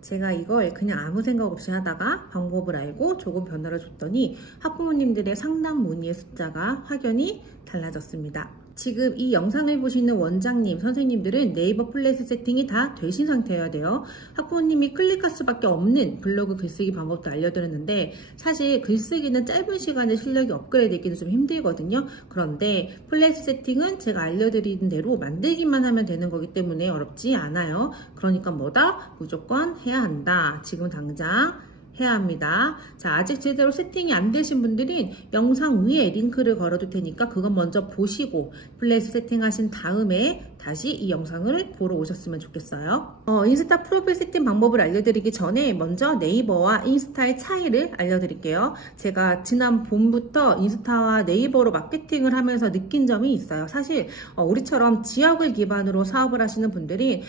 제가 이걸 그냥 아무 생각 없이 하다가 방법을 알고 조금 변화를 줬더니 학부모님들의 상담 문의의 숫자가 확연히 달라졌습니다. 지금 이 영상을 보시는 원장님, 선생님들은 네이버 플레이스 세팅이 다 되신 상태여야 돼요. 학부모님이 클릭할 수밖에 없는 블로그 글쓰기 방법도 알려드렸는데 사실 글쓰기는 짧은 시간에 실력이 업그레이드 되기는 좀 힘들거든요. 그런데 플레이스 세팅은 제가 알려드린 대로 만들기만 하면 되는 거기 때문에 어렵지 않아요. 그러니까 뭐다? 무조건 해야 한다. 지금 당장 해야 합니다. 자, 아직 제대로 세팅이 안 되신 분들은 영상 위에 링크를 걸어둘 테니까 그건 먼저 보시고 플레이스 세팅하신 다음에 다시 이 영상을 보러 오셨으면 좋겠어요. 인스타 프로필 세팅 방법을 알려드리기 전에 먼저 네이버와 인스타의 차이를 알려드릴게요. 제가 지난 봄부터 인스타와 네이버로 마케팅을 하면서 느낀 점이 있어요. 사실 우리처럼 지역을 기반으로 사업을 하시는 분들이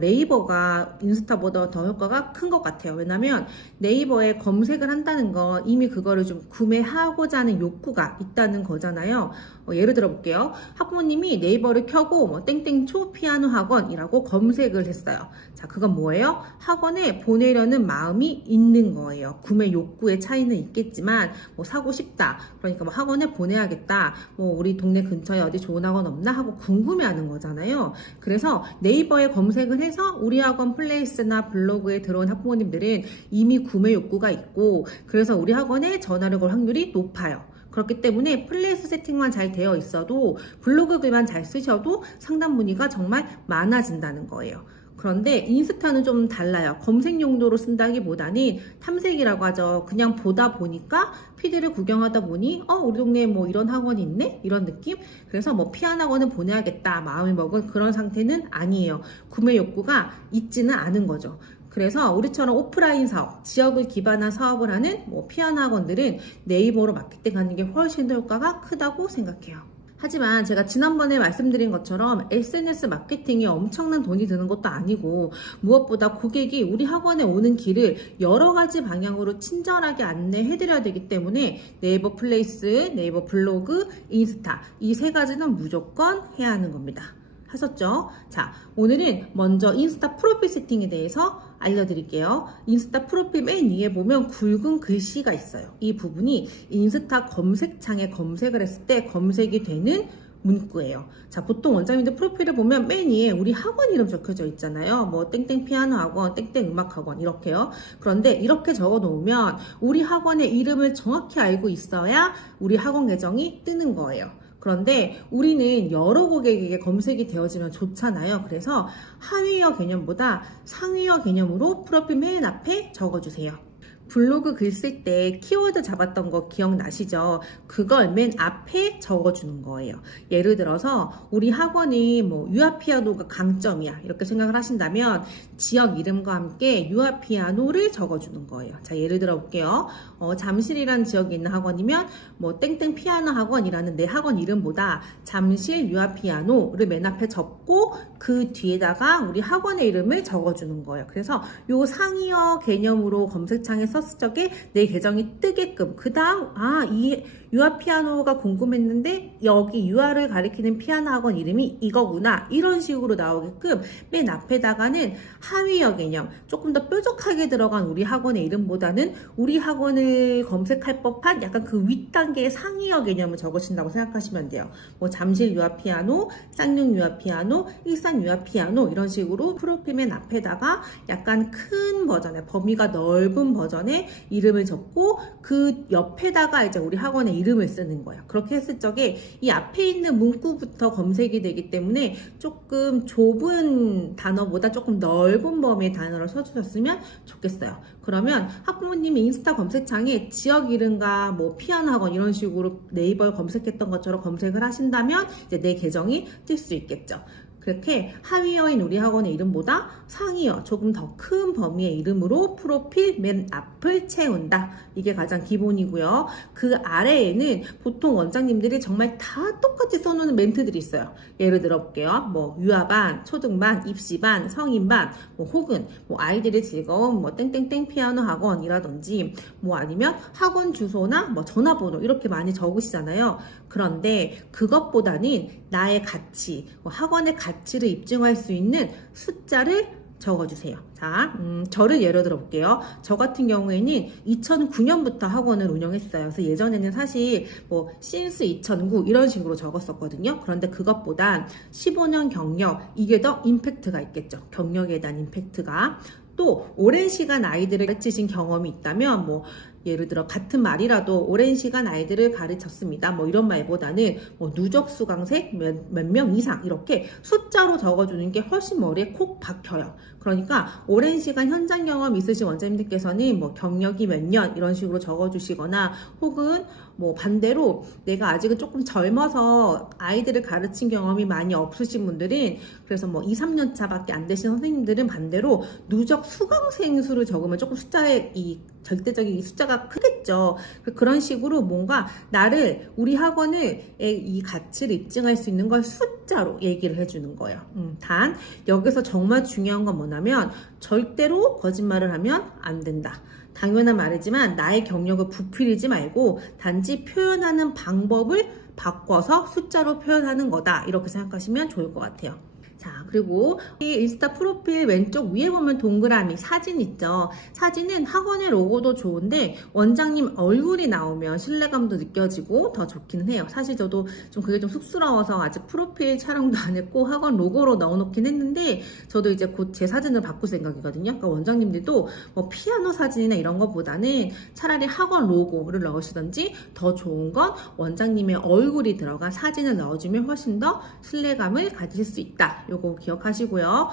네이버가 인스타보다 더 효과가 큰 것 같아요. 왜냐면 네이버에 검색을 한다는 건 이미 그거를 좀 구매하고자 하는 욕구가 있다는 거잖아요. 예를 들어 볼게요. 학부모님이 네이버를 켜고 뭐 땡땡초 피아노 학원이라고 검색을 했어요. 자, 그건 뭐예요? 학원에 보내려는 마음이 있는 거예요. 구매 욕구의 차이는 있겠지만 뭐 사고 싶다. 그러니까 뭐 학원에 보내야겠다. 뭐 우리 동네 근처에 어디 좋은 학원 없나 하고 궁금해하는 거잖아요. 그래서 네이버에 검색을 해서 우리 학원 플레이스나 블로그에 들어온 학부모님들은 이미 구매 욕구가 있고 그래서 우리 학원에 전화를 걸 확률이 높아요. 그렇기 때문에 플레이스 세팅만 잘 되어 있어도 블로그 글만 잘 쓰셔도 상담 문의가 정말 많아진다는 거예요. 그런데 인스타는 좀 달라요. 검색 용도로 쓴다기보다는 탐색이라고 하죠. 그냥 보다 보니까 피드를 구경하다 보니 우리 동네에 뭐 이런 학원이 있네? 이런 느낌? 그래서 뭐 피아노 학원은 보내야겠다 마음을 먹은 그런 상태는 아니에요. 구매 욕구가 있지는 않은 거죠. 그래서 우리처럼 오프라인 사업, 지역을 기반한 사업을 하는 뭐 피아노 학원들은 네이버로 마케팅하는 게 훨씬 더 효과가 크다고 생각해요. 하지만 제가 지난번에 말씀드린 것처럼 SNS 마케팅이 엄청난 돈이 드는 것도 아니고 무엇보다 고객이 우리 학원에 오는 길을 여러 가지 방향으로 친절하게 안내해드려야 되기 때문에 네이버 플레이스, 네이버 블로그, 인스타 이 세 가지는 무조건 해야 하는 겁니다. 하셨죠? 자, 오늘은 먼저 인스타 프로필 세팅에 대해서 알려드릴게요. 인스타 프로필 맨 위에 보면 굵은 글씨가 있어요. 이 부분이 인스타 검색창에 검색을 했을 때 검색이 되는 문구예요. 자, 보통 원장님들 프로필을 보면 맨 위에 우리 학원 이름 적혀져 있잖아요. 뭐 땡땡 피아노 학원, 땡땡 음악 학원 이렇게요. 그런데 이렇게 적어 놓으면 우리 학원의 이름을 정확히 알고 있어야 우리 학원 계정이 뜨는 거예요. 그런데 우리는 여러 고객에게 검색이 되어지면 좋잖아요. 그래서 하위어 개념보다 상위어 개념으로 프로필 맨 앞에 적어주세요. 블로그 글 쓸 때 키워드 잡았던 거 기억나시죠? 그걸 맨 앞에 적어주는 거예요. 예를 들어서 우리 학원이 뭐 유아피아노가 강점이야 이렇게 생각을 하신다면 지역 이름과 함께 유아피아노를 적어주는 거예요. 자, 예를 들어 볼게요. 잠실이라는 지역에 있는 학원이면 뭐 땡땡 피아노 학원이라는 내 학원 이름보다 잠실 유아피아노를 맨 앞에 적고 그 뒤에다가 우리 학원의 이름을 적어주는 거예요. 그래서 요 상위어 개념으로 검색창에 썼을 적에 내 계정이 뜨게끔 그 다음 이 유아피아노가 궁금했는데 여기 유아를 가리키는 피아노 학원 이름이 이거구나 이런 식으로 나오게끔 맨 앞에다가는 하위어 개념 조금 더 뾰족하게 들어간 우리 학원의 이름보다는 우리 학원을 검색할 법한 약간 그 윗단계의 상위어 개념을 적으신다고 생각하시면 돼요. 뭐 잠실 유아피아노, 쌍용 유아피아노, 일산 유아피아노 이런 식으로 프로필 맨 앞에다가 약간 큰 버전의 범위가 넓은 버전의 이름을 적고 그 옆에다가 이제 우리 학원의 이름을 쓰는 거예요. 그렇게 했을 적에 이 앞에 있는 문구부터 검색이 되기 때문에 조금 좁은 단어보다 조금 넓은 범위의 단어를 써주셨으면 좋겠어요. 그러면 학부모님이 인스타 검색창에 지역 이름과 뭐 피아노 학원 이런 식으로 네이버에 검색했던 것처럼 검색을 하신다면 이제 내 계정이 뜰 수 있겠죠. 그렇게 하위어인 우리 학원의 이름보다 상위어 조금 더 큰 범위의 이름으로 프로필 맨 앞을 채운다. 이게 가장 기본이고요. 그 아래에는 보통 원장님들이 정말 다 똑같이 써놓는 멘트들이 있어요. 예를 들어 볼게요. 뭐 유아반, 초등반, 입시반, 성인반, 뭐 혹은 뭐 아이들이 즐거운 뭐 땡땡땡 피아노 학원이라든지 뭐 아니면 학원 주소나 뭐 전화번호 이렇게 많이 적으시잖아요. 그런데 그것보다는 나의 가치, 뭐 학원의 가치를 입증할 수 있는 숫자를 적어주세요. 자, 저를 예로 들어볼게요. 저 같은 경우에는 2009년부터 학원을 운영했어요. 그래서 예전에는 사실 뭐 since 2009 이런 식으로 적었었거든요. 그런데 그것보단 15년 경력, 이게 더 임팩트가 있겠죠. 경력에 대한 임팩트가. 또 오랜 시간 아이들을 가르치신 경험이 있다면 뭐 예를 들어 같은 말이라도 오랜 시간 아이들을 가르쳤습니다. 뭐 이런 말보다는 뭐 누적 수강생 몇 명 이상 이렇게 숫자로 적어주는 게 훨씬 머리에 콕 박혀요. 그러니까 오랜 시간 현장 경험 있으신 원장님들께서는 뭐 경력이 몇 년 이런 식으로 적어주시거나 혹은 뭐 반대로 내가 아직은 조금 젊어서 아이들을 가르친 경험이 많이 없으신 분들은 그래서 뭐 2, 3년 차밖에 안 되신 선생님들은 반대로 누적 수강생 수를 적으면 조금 숫자의 이 절대적인 숫자가 크겠죠. 그런 식으로 뭔가 나를 우리 학원의 이 가치를 입증할 수 있는 걸 숫자로 얘기를 해주는 거예요. 단 여기서 정말 중요한 건 뭐냐면 절대로 거짓말을 하면 안 된다. 당연한 말이지만 나의 경력을 부풀리지 말고 단지 표현하는 방법을 바꿔서 숫자로 표현하는 거다. 이렇게 생각하시면 좋을 것 같아요. 자, 그리고 이 인스타 프로필 왼쪽 위에 보면 동그라미 사진 있죠. 사진은 학원의 로고도 좋은데 원장님 얼굴이 나오면 신뢰감도 느껴지고 더 좋기는 해요. 사실 저도 좀 그게 좀 쑥스러워서 아직 프로필 촬영도 안 했고 학원 로고로 넣어놓긴 했는데 저도 이제 곧 제 사진을 바꿀 생각이거든요. 그러니까 원장님들도 뭐 피아노 사진이나 이런 것보다는 차라리 학원 로고를 넣으시던지 더 좋은 건 원장님의 얼굴이 들어간 사진을 넣어주면 훨씬 더 신뢰감을 가지실 수 있다. 요거 기억하시고요.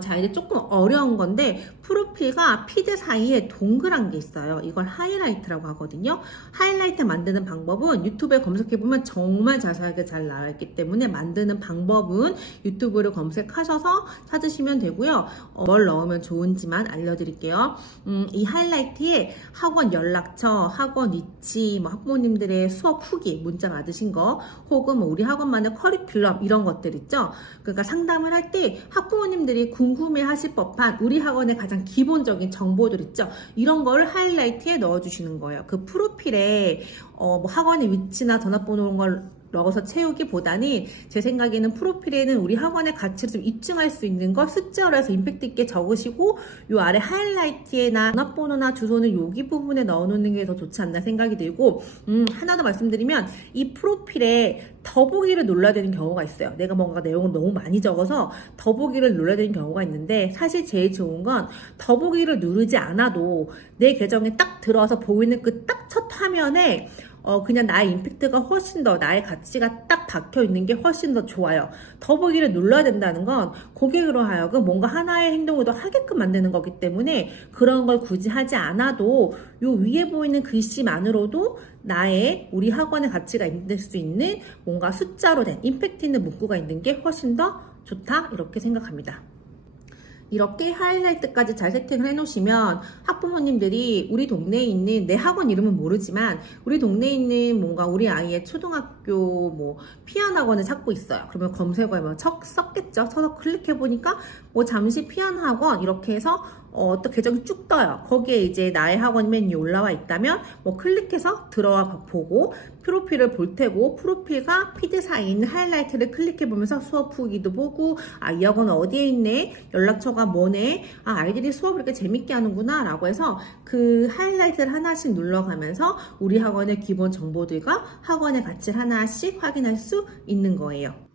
자, 이제 조금 어려운 건데 프로필과 피드 사이에 동그란 게 있어요. 이걸 하이라이트라고 하거든요. 하이라이트 만드는 방법은 유튜브에 검색해보면 정말 자세하게 잘 나와 있기 때문에 만드는 방법은 유튜브를 검색하셔서 찾으시면 되고요. 뭘 넣으면 좋은지만 알려드릴게요. 이 하이라이트에 학원 연락처, 학원 위치, 뭐 학부모님들의 수업 후기, 문자 받으신 거, 혹은 뭐 우리 학원만의 커리큘럼 이런 것들 있죠. 그러니까 상담을 할 때 학부모님들이 궁금해 하실 법한 우리 학원의 가장 기본적인 정보들 있죠. 이런 걸 하이라이트에 넣어주시는 거예요. 그 프로필에 뭐 학원의 위치나 전화번호 이런 걸 넣어서 채우기보다는 제 생각에는 프로필에는 우리 학원의 가치를 좀 입증할 수 있는 걸 숫자로 해서 임팩트 있게 적으시고 요 아래 하이라이트에나 전화번호나 주소는 여기 부분에 넣어놓는 게 더 좋지 않나 생각이 들고 하나 더 말씀드리면 이 프로필에 더보기를 눌러야 되는 경우가 있어요. 내가 뭔가 내용을 너무 많이 적어서 더보기를 눌러야 되는 경우가 있는데 사실 제일 좋은 건 더보기를 누르지 않아도 내 계정에 딱 들어와서 보이는 그 딱 첫 화면에 그냥 나의 임팩트가 훨씬 더 나의 가치가 딱 박혀 있는 게 훨씬 더 좋아요. 더보기를 눌러야 된다는 건 고객으로 하여금 뭔가 하나의 행동을 더 하게끔 만드는 거기 때문에 그런 걸 굳이 하지 않아도 요 위에 보이는 글씨만으로도 나의 우리 학원의 가치가 있을 수 있는 뭔가 숫자로 된 임팩트 있는 문구가 있는 게 훨씬 더 좋다 이렇게 생각합니다. 이렇게 하이라이트까지 잘 세팅을 해놓으시면 학부모님들이 우리 동네에 있는 내 학원 이름은 모르지만 우리 동네에 있는 뭔가 우리 아이의 초등학교 뭐 피아노 학원을 찾고 있어요. 그러면 검색어에 뭐 썼겠죠. 쳐서 클릭해보니까 뭐 잠시 피아노 학원 이렇게 해서 어떤 계정이 쭉 떠요. 거기에 이제 나의 학원 메뉴 올라와 있다면 뭐 클릭해서 들어와 보고 프로필을 볼 테고 프로필과 피드 사이에 있는 하이라이트를 클릭해 보면서 수업 후기도 보고 이 학원은 어디에 있네, 연락처가 뭐네, 아이들이 수업을 이렇게 재밌게 하는구나 라고 해서 그 하이라이트를 하나씩 눌러가면서 우리 학원의 기본 정보들과 학원의 가치를 하나씩 확인할 수 있는 거예요.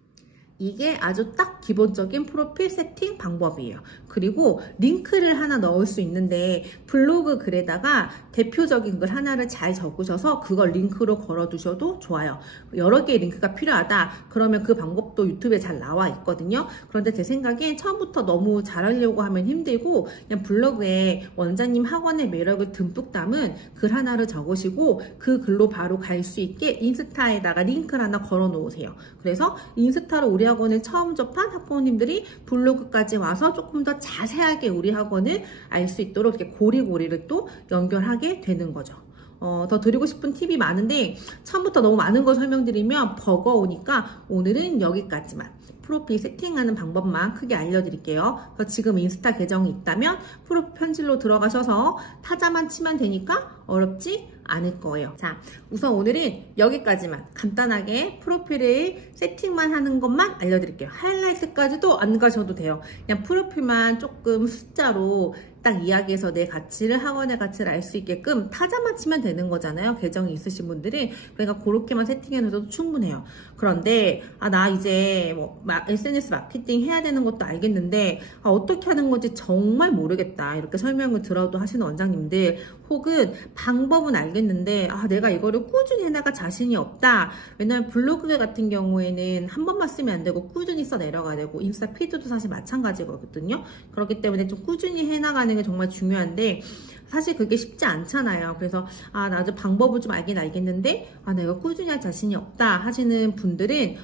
이게 아주 딱 기본적인 프로필 세팅 방법이에요. 그리고 링크를 하나 넣을 수 있는데 블로그 글에다가 대표적인 글 하나를 잘 적으셔서 그걸 링크로 걸어 두셔도 좋아요. 여러 개의 링크가 필요하다 그러면 그 방법도 유튜브에 잘 나와 있거든요. 그런데 제 생각에 처음부터 너무 잘하려고 하면 힘들고 그냥 블로그에 원장님 학원의 매력을 듬뿍 담은 글 하나를 적으시고 그 글로 바로 갈 수 있게 인스타에다가 링크를 하나 걸어 놓으세요. 그래서 인스타로 우리 학원을 처음 접한 학부모님들이 블로그까지 와서 조금 더 자세하게 우리 학원을 알 수 있도록 이렇게 고리고리를 또 연결하게 되는 거죠. 더 드리고 싶은 팁이 많은데 처음부터 너무 많은 걸 설명드리면 버거우니까 오늘은 여기까지만. 프로필 세팅하는 방법만 크게 알려드릴게요. 그래서 지금 인스타 계정이 있다면 프로필 편집로 들어가셔서 타자만 치면 되니까 어렵지 않을 거예요. 자, 우선 오늘은 여기까지만 간단하게 프로필을 세팅만 하는 것만 알려드릴게요. 하이라이트까지도 안 가셔도 돼요. 그냥 프로필만 조금 숫자로 딱 이야기해서 내 가치를, 학원의 가치를 알 수 있게끔 타자만 치면 되는 거잖아요. 계정이 있으신 분들은. 그러니까 그렇게만 세팅해 놓어도 충분해요. 그런데 나 이제 뭐 SNS 마케팅 해야 되는 것도 알겠는데 어떻게 하는 건지 정말 모르겠다. 이렇게 설명을 들어도 하시는 원장님들, 혹은 방법은 알겠는데 내가 이거를 꾸준히 해나갈 자신이 없다. 왜냐면 블로그 같은 경우에는 한 번만 쓰면 안 되고 꾸준히 써 내려가야 되고, 인스타 피드도 사실 마찬가지거든요. 그렇기 때문에 좀 꾸준히 해나가는 게 정말 중요한데 사실 그게 쉽지 않잖아요. 그래서 나도 방법을 좀 알긴 알겠는데 내가 꾸준히 할 자신이 없다 하시는 분들은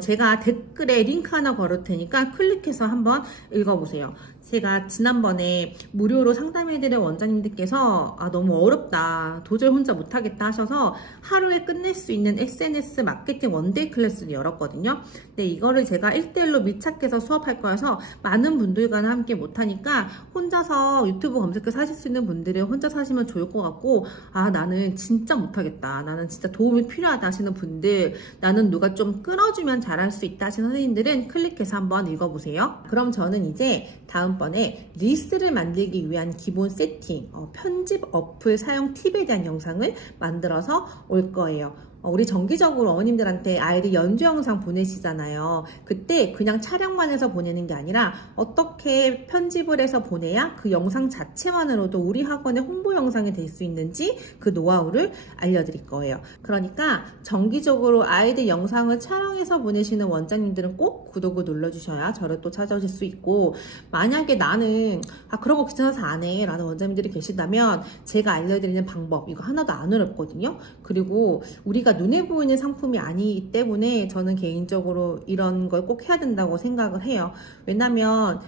제가 댓글에 링크 하나 걸을 테니까 클릭해서 한번 읽어보세요. 제가 지난번에 무료로 상담해드린 원장님들께서 너무 어렵다, 도저히 혼자 못하겠다 하셔서 하루에 끝낼 수 있는 SNS 마케팅 원데이 클래스를 열었거든요. 근데 이거를 제가 1대1로 밀착해서 수업할 거여서 많은 분들과 함께 못하니까 혼자서 유튜브 검색해서 하실 수 있는 분들은 혼자서 하시면 좋을 것 같고, 나는 진짜 못하겠다, 나는 진짜 도움이 필요하다 하시는 분들, 나는 누가 좀 끌어주면 잘할 수 있다 하시는 선생님들은 클릭해서 한번 읽어보세요. 그럼 저는 이제 다음번에 리스트를 만들기 위한 기본 세팅, 편집 어플 사용 팁에 대한 영상을 만들어서 올 거예요. 우리 정기적으로 어머님들한테 아이들 연주 영상 보내시잖아요. 그때 그냥 촬영만 해서 보내는 게 아니라 어떻게 편집을 해서 보내야 그 영상 자체만으로도 우리 학원의 홍보 영상이 될 수 있는지 그 노하우를 알려드릴 거예요. 그러니까 정기적으로 아이들 영상을 촬영해서 보내시는 원장님들은 꼭 구독을 눌러주셔야 저를 또 찾아오실 수 있고, 만약에 나는 그런 거 귀찮아서 안 해 라는 원장님들이 계시다면 제가 알려드리는 방법 이거 하나도 안 어렵거든요. 그리고 우리가 눈에 보이는 상품이 아니기 때문에 저는 개인적으로 이런 걸 꼭 해야 된다고 생각을 해요. 왜냐면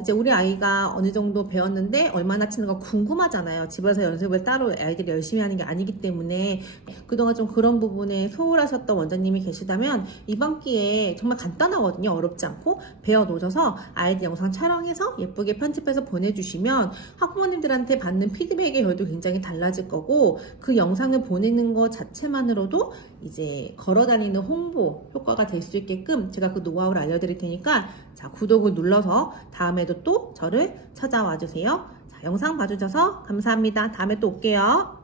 이제 우리 아이가 어느 정도 배웠는데 얼마나 치는 거 궁금하잖아요. 집에서 연습을 따로 아이들이 열심히 하는 게 아니기 때문에 그동안 좀 그런 부분에 소홀하셨던 원장님이 계시다면 이번 기회에 정말 간단하거든요. 어렵지 않고 배워 놓으셔서 아이들 영상 촬영해서 예쁘게 편집해서 보내주시면 학부모님들한테 받는 피드백의 결도 굉장히 달라질 거고, 그 영상을 보내는 것 자체만으로도 이제 걸어다니는 홍보 효과가 될 수 있게끔 제가 그 노하우를 알려드릴 테니까 자, 구독을 눌러서 다음에도 또 저를 찾아와 주세요. 자, 영상 봐주셔서 감사합니다. 다음에 또 올게요.